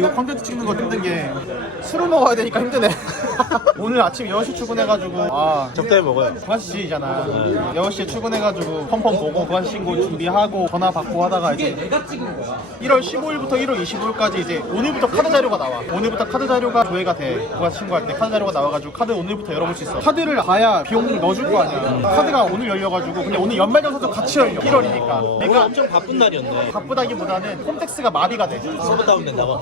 이거 콘텐츠 찍는 거 힘든 게 술을 먹어야 되니까 힘드네. 오늘 아침 6시 출근해가지고 적당히 먹어요. 9시잖아. 6시에 출근해가지고 펌펌 보고 부가세 신고 준비하고 전화 받고 하다가 이제 1월 15일부터 1월 25일까지 이제 오늘부터 카드 자료가 나와. 오늘부터 카드 자료가 조회가 돼. 부가세 신고할 때 카드 자료가 나와가지고 카드 오늘부터 열어볼 수 있어. 카드를 봐야 비용 넣어줄 거 아니야. 카드가 오늘 열려가지고 근데 오늘 연말정산도 같이 열려. 1월이니까. 내가 엄청 바쁜 날이었네. 바쁘다기보다는 홈택스가 마비가 돼. 서버 다운된다고.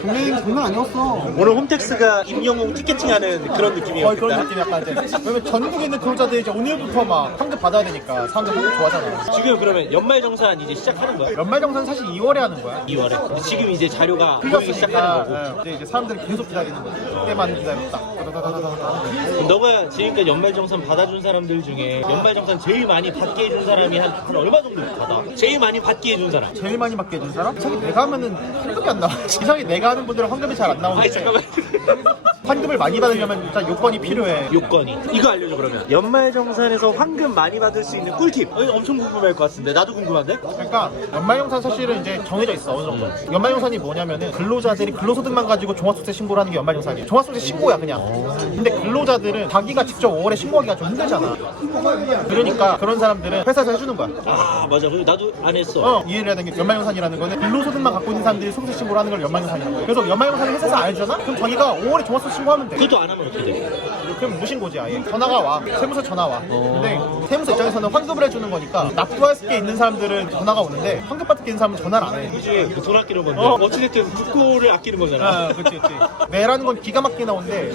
동맹이 장난 아니었어. 오늘 홈택스가 임영웅 티켓팅하는 그런 느낌이었다. 그런 느낌 약간 이제 왜냐면 전국에 있는 근로자들이 이제 오늘부터 막 환급 받아야 되니까 사람들 환급 좋아하잖아. 지금 그러면 연말정산 이제 시작하는 거야? 연말정산 사실 2월에 하는 거야. 2월에. 지금 이제 자료가 보이기 시작하는 거고. 이제 사람들이 계속 기다리는 거야. 그때만 기다렸다. 그럼 너가 지금까지 연말정산 받아준 사람들 중에 연말정산 제일 많이 받게 해준 사람이 한 얼마 정도 받아? 제일 많이 받게 해준 사람? 제일 많이 받게 해준 사람? 이상하게 내가 하면은 환급이 안 나와. 이상하게 내가 하는 분들은 환급이 잘 안 나오는데. 아니 잠깐만. 환급을 많이 받으려면 일단 요건이 필요해. 요건이. 이거 알려줘 그러면. 연말정산에서 환급 많이 받을 수 있는 꿀팁. 엄청 궁금할 것 같은데. 나도 궁금한데? 그러니까 연말정산 사실은 이제 정해져 있어 어느 정도. 연말정산이 뭐냐면은 근로자들이 근로소득만 가지고 종합소득세 신고를 하는 게 연말정산이야. 종합소득세 신고야 그냥. 근데 근로자들은 자기가 직접 5월에 신고하기가 좀 힘들잖아. 그러니까 그런 사람들은 회사에서 해주는 거야. 아 맞아. 그리고 나도 안 했어. 이해를 해야 되는 게 연말정산이라는 거는 근로소득만 갖고 있는 사람들이 소득세 신고를 하는 걸 연말정산이라는 거야. 그래서 연말정산을 회사에서 안 해주잖아? 그럼 자기가 5월에 종합소득세 신고하면 돼. 그것도 안 하면 어떻게 돼? 그럼 무신고지 아예. 전화가 와. 세무서 전화 와. 근데 세무서 입장에서는 환급을 해주는 거니까 납부할 게 있는 사람들은 전화가 오는데 환급 받을 게 있는 사람은 전화를 안 해. 그치. 돈 아끼는 건데. 어찌됐든 국고를 아끼는 거잖아. 그치. 내라는 건 기가 막히게 나오는데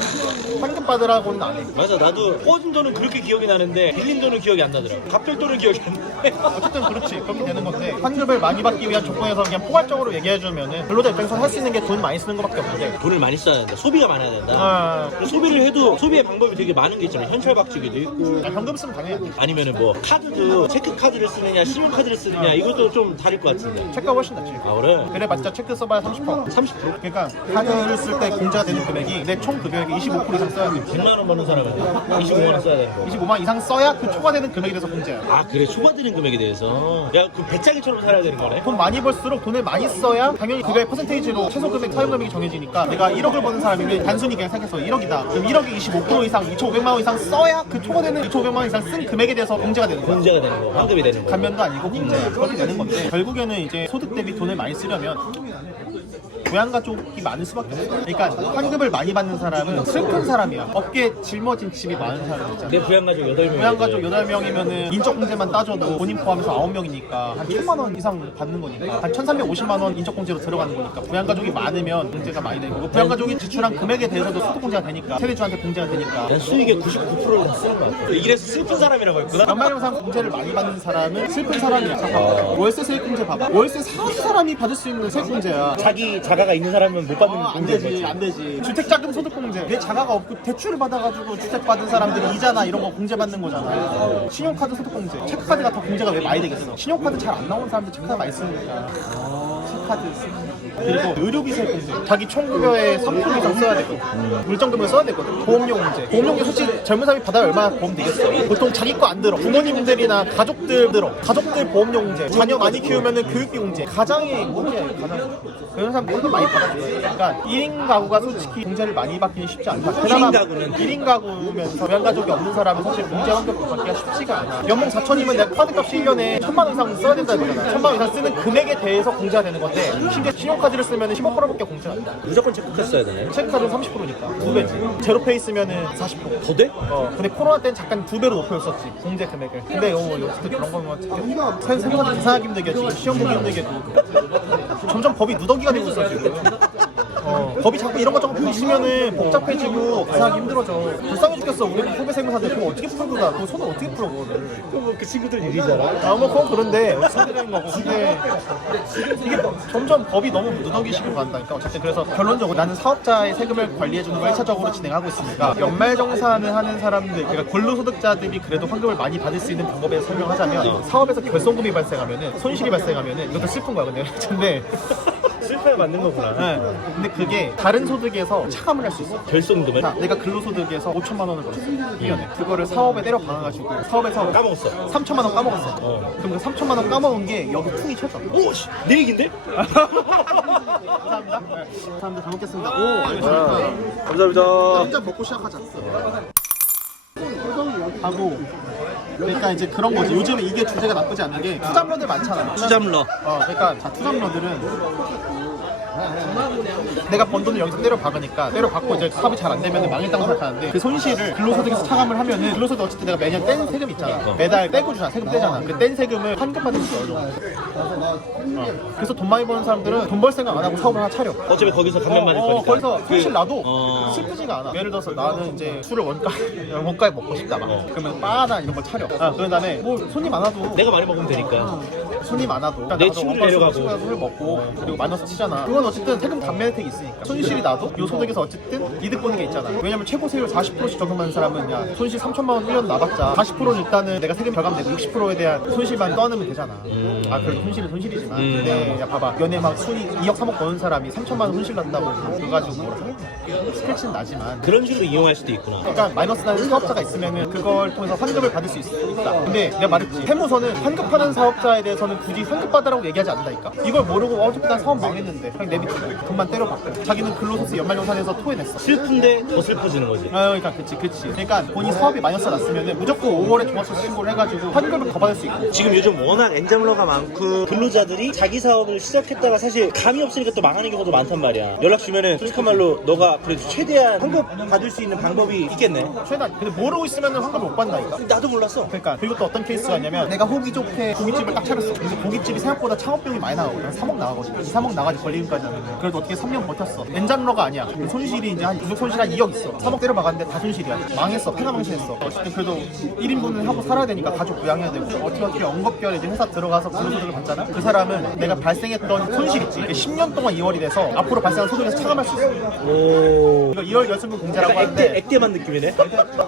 환급 받으라고는 안 해. 맞아. 나도 꿔준 돈은 그렇게 기억이 나는데 빌린 돈은 기억이 안 나더라고. 갚을 돈은 기억이 안 나. 어쨌든 그렇지. 그렇게 되는 건데 환급을 많이 받기 위한 조건에서 그냥 포괄적으로 얘기해주면은 근로자 입장에서 할 수 있는 게 돈 많이 쓰는 것밖에 없는데 돈을 많이 써야 된다. 소비가 많아야 된다. 소비를 해도 소비의 방법이 되게 많은 게 있잖아요. 현찰 박치기도 있고 현금 쓰면 당연히 안 돼. 아니면은 뭐 카드도 체크 카드를 쓰느냐 신용카드를 쓰느냐 이것도 좀 다를 것 같은데. 체크가 훨씬 낫지. 아 그래? 그래봤자 체크 써봐야 30%. 30%? 그러니까 카드를 쓸 때 공제가 되는 금액이 내 총 급여액의 25% 이상 써야 돼. 100만 원 버는 사람은 25만 원 써야 되는 거. 25만 이상 써야 그 초과되는 금액이 돼서 공제야. 아 그래 초과되는 금액에 대해서 야 그 배짱이처럼 살아야 되는 거네. 돈 많이 벌수록 돈을 많이 써야 당연히 그거의 퍼센테이지로 최소 금액 사용 금액이 정해지니까 내가 1억을 버는 사람이면 단순히 그냥 생각해서 1억이다. 그럼 1억에 25% 이상 2,500만 원 이상 써야 그 초과되는 2,500만 원 이상 쓴 금액에 대해서 공제가 되는 거야. 공제가 되는 거, 환급이 되는 거. 감면도 아니고 공제야. 그렇게 되는 건데 결국에는 이제 소득 대비 돈을 많이 쓰려면 부양가족이 많을 수밖에 없어. 그러니까 환급을 많이 받는 사람은 슬픈 사람이야. 어깨에 짊어진 집이 많은 사람이잖아. 내 부양가족 8명. 부양가족 8명이면은 인적공제만 따져도 본인 포함해서 9명이니까 한 1,000만 원 이상 받는 거니까 한 1,350만 원 인적공제로 들어가는 거니까 부양가족이 많으면 공제가 많이 되고 부양가족이 지출한 금액에 대해서도 소득공제가 되니까 세대주한테 공제가 되니까 난 수익의 99%를 다 쓰는 것 같아. 이래서 슬픈 사람이라고 했구나. 연말정산 공제를 많이 받는 사람은 슬픈 사람이야. 잠깐만. 월세 세액공제 봐봐. 월세 사는 사람이 받을 수 있는 세액공제야. 자기 자가가 있는 사람은 못 받는 안 공제인 되지, 거지. 안 되지. 주택자금 소득공제. 내 자가가 없고 대출을 받아가지고 주택 받은 사람들이 이자나 이런 거 공제받는 거잖아. 신용카드 소득공제. 체크카드가 더 공제가 왜 많이 되겠어? 신용카드 잘 안 나오는 사람들 체크카드 많이 쓰니까. 체크카드 쓰는. 그리고 의료비 세액공제. 자기 총급여의 3% 이상 써야 되거든. 물정금을 써야 되거든. 보험료 공제. 보험료 솔직히 젊은 사람이 받아야 얼마나 보험 되겠어? 보통 자기 거 안 들어. 부모님들이나 가족들 들어. 가족들 보험료 공제. 자녀 많이 키우면은 교육비 공제. 가장이 문제야. 가장. 그런 사람 돈도 많이 받아줘. 그러니까 1인 가구가 솔직히 공제를 많이 받기는 쉽지 않다. 1인 가구는? 1인 가구면서 부양가족이 없는 사람은 사실 공제 환급 받기가 쉽지가 않아. 연봉 4천이면 내가 카드값이 1년에 1,000만 원 이상 써야 된다는 거잖아. 1,000만 원 이상 쓰는 금액에 대해서 공제가 되는 건데 심지어 신용카드를 쓰면 15%밖에 공제가 안 돼. 무조건 체크카드 써야 되네. 체크카드는 30%니까 2배지. 제로페이 쓰면은 40%. 더 돼? 근데 코로나 때는 잠깐 2배로 높였었지 공제 금액을. 근데 어쨌든 그런 거면 생각하기 계산하기 힘들게 지금 시험 보기 힘들게 점점 법이 누더기가 되고 있어 지금. 법이 자꾸 이런 것 저것 붙이면은 복잡해지고 계산하기 힘들어져. 불쌍해 죽겠어. 우리 후배 세무사들 그거 어떻게 풀고 가? 그거 손을 어떻게 풀어 그거를? 그거 그 친구들 일이잖아. 뭐 그건 그런데 상대적인 거고. 근데 이게 점점 법이 너무 누더기식으로 간다니까. 어쨌든 그래서 결론적으로 나는 사업자의 세금을 관리해주는 걸 1차적으로 진행하고 있으니까 연말정산을 하는 사람들, 그러니까 근로소득자들이 그래도 환급을 많이 받을 수 있는 방법에 대해서 설명하자면 사업에서 결손금이 발생하면은 손실이 발생하면은 이것도 슬픈 거야 근데 실패가 맞는 거구나. 네. 근데 그게 다른 소득에서 차감을 할 수 있어. 결손금을 자, 내가 근로소득에서 5천만 원을 벌었어. 1년에. 그거를 사업에 때려 박아가지고 사업에서 까먹었어. 3천만 원 까먹었어. 그럼 그 3천만 원 까먹은 게 여기 퉁이 쳐져. 오, 씨, 내 얘긴데? 감사합니다. 네. 감사합니다. 잘 먹겠습니다. 오, 알겠습니다. 감사합니다. 한잔 먹고 시작하자. 하고 그러니까 이제 그런 거지. 요즘에 이게 주제가 나쁘지 않는 게 투잡러들 많잖아. 투잡러. 그러니까 자, 투잡러들은 내가 번 돈을 여기서 때려 박으니까 때려 박고 이제 사업이 잘 안 되면 망했다고 생각하는데 그 손실을 근로소득에서 차감을 하면은 근로소득 어쨌든 내가 매년 뗀 세금 있잖아. 매달 떼고 주잖아. 세금 떼잖아. 그 뗀 세금을 환급받을 수 있어. 그래서 돈 많이 버는 사람들은 돈 벌 생각 안 하고 사업을 하나 차려. 어차피 거기서 감면 받을 거니까. 거기서 손실 나도 어. 슬프지가 않아. 예를 들어서 나는 이제 술을 원가에 먹고 싶다 막. 그러면 바나 이런 걸 차려. 그런 다음에 뭐 손님 안 와도 내가 많이 먹으면 되니까. 손님 안 와도 내 나도 친구 원가 내려가고. 술 먹고 그리고 마이너스 치잖아. 그건 어쨌든 세금 감면 혜택이 있으니까. 손실이 나도 요 소득에서 어쨌든 이득 보는 게 있잖아. 왜냐면 최고 세율 40%씩 적용하는 사람은 야 손실 3천만 원 1년 나봤자 40%는 일단은 내가 세금 절감되고 60%에 대한 손실만 떠안으면 되잖아. 그래도 손실은 손실이지만 근데 야 봐봐 연애 막 순위 2억 3억 버는 사람이 3천만 원 손실 났다고 그래가지고 뭐라 스크래치는 나지만 그런 식으로 이용할 수도 있구나. 그러니까 마이너스 나는 사업자가 있으면은 그걸 통해서 환급을 받을 수 있다. 근데 내가 말했지 세무서는 환급하는 사업자에 대해서는 굳이 환급받으라고 얘기하지 않는다니까. 이걸 모르고 어차피 난 사업 망했는데 그냥 내비치고 돈만 때려받고 자기는 근로소득 연말정산에서 토해냈어. 슬픈데 더 슬퍼지는 거지. 그러니까 그치. 그러니까 본인 사업이 마이너스 났으면은 무조건 5월에 종합소득 신고를 해가지고 환급을 더 받을 수 있고. 지금 요즘 워낙 엔잡러가 많고 근로자들이 자기 사업을 시작했다가 사실 감이 없으니까 또 망하는 경우도 많단 말이야. 연락 주면은 솔직한 말로 너가 그래도 최대한 환급 받을 수 있는 방법이 있겠네. 최대한 근데 모르고 있으면은 환급을 못 받는다니까. 나도 몰랐어. 그러니까 그리고 또 어떤 케이스가 있냐면 내가 호기 좋게 고깃집을 딱 차렸어. 근데 고깃집이 생각보다 창업비용이 많이 나가거든. 한 3억 나가거든. 2, 3억 나가지 권리금까지 하면 그래도 어떻게 3년 버텼어. 엔잡러가 아니야. 손실이 이제 한 누적 손실 한 2억 있어. 3억 때려 박았는데 다 손실이야. 망했어. 패가망신했어. 어쨌든 그래도 1인분을 하고 살아야 되니까 가족 부양해야 되고 어떻게 언급결에 이제 회사 들어가서 근로소득을 받잖아. 그 사람은 내가 발생했던 손실 있지. 10년 동안 2월이 돼서 앞으로 발생한 소득에서 차감할 수 있어. 오. 이거 2월 연수금 공제라고 약간 하는데 액대만 느낌이네.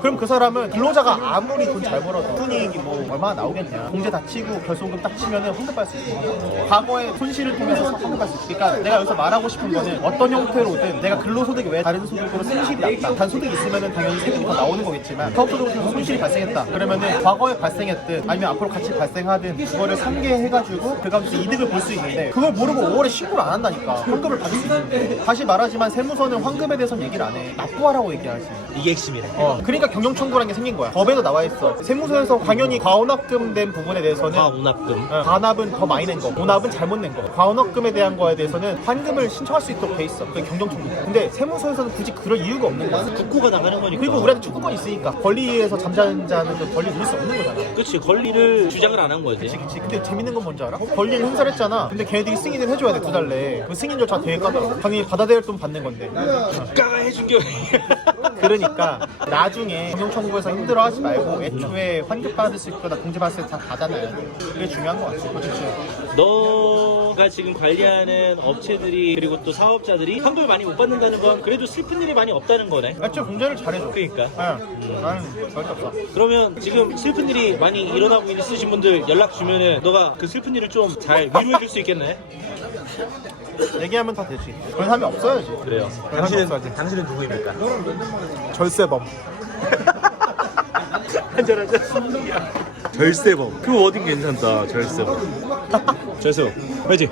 그럼 그 사람은 근로자가 아무리 돈 잘 벌어도 순이익이 뭐 얼마나 나오겠냐. 공제 다 치고 결손금 딱 치면은 환급받을 수 있어. 과거의 손실을 통해서 환급받을 수 있어. 그러니까 내가 여기서 말하고 싶은 거는 어떤 형태로든 내가 근로소득이 왜 다른 소득으로 손실이 났다. 단소득이 있으면은 당연히 세금이 더 나오는 거겠지만 사업소득으로 통해서 손실이 발생했다. 그러면은 과거에 발생했든 아니면 앞으로 같이 발생하든 그거를 상계해가지고 그 가운데 이득을 볼 수 있는데 그걸 모르고 5월에 신고를 안 한다니까. 환급을 받을 수 있는데 다시 말하지만 세무서는 환급에 대해서는 얘기를 안 해. 납부하라고 얘기하지. 이게 핵심이네. 그러니까 경영청구라는 게 생긴 거야. 법에도 나와 있어. 세무서에서 당연히 과언납금 된 부분에 대해서는 과운납금. 과납은 더 많이 낸 거, 오납은 잘못 낸 거. 과언납금에 대한 거에 대해서는 환급을 신청할 수 있도록 돼 있어. 그게 경영청구. 근데 세무서에서는 굳이 그럴 이유가 없는 거야. 국고가 나가는 거니까. 그리고 우리한테 축구권 있으니까 권리에서 잠자는 자는 그 권리 누릴 수 없는 거잖아. 그치, 권리를 주장을 안 한 거지. 그치. 근데 재밌는 건 뭔지 알아? 권리를 행사를 했잖아. 근데 걔네들이 승인을 해줘야 돼, 2달 내에. 그 승인 절차 되게 까다로워. 당연히 받아야 될 돈 받는 건데. 국가가 해준 게 그러니까 나중에 경영청구에서 힘들어하지 말고 애초에 환급 받을 수 있거나 공제 받을 수 있고 다 받아놔야 돼. 그게 중요한 거 같아. 너가 지금 관리하는 업체들이 그리고 또 사업자들이 환급을 많이 못 받는다는 건 그래도 슬픈 일이 많이 없다는 거네. 애초에 공제를 잘해줘. 그러니까. 나는 절대 없어. 그러면 지금 슬픈 일이 많이 일어나고 있으신 분들 연락 주면은 너가 그 슬픈 일을 좀 잘 위로해 줄 수 있겠네. 얘기하면 다 되지. 그런 사람이 없어야지. 그래요. 그런 사람이 없어야지. 당신은 누구입니까? 절세범. 한잔. 절세범. 그 워딩 괜찮다. 절세범. 절세범. 화이팅.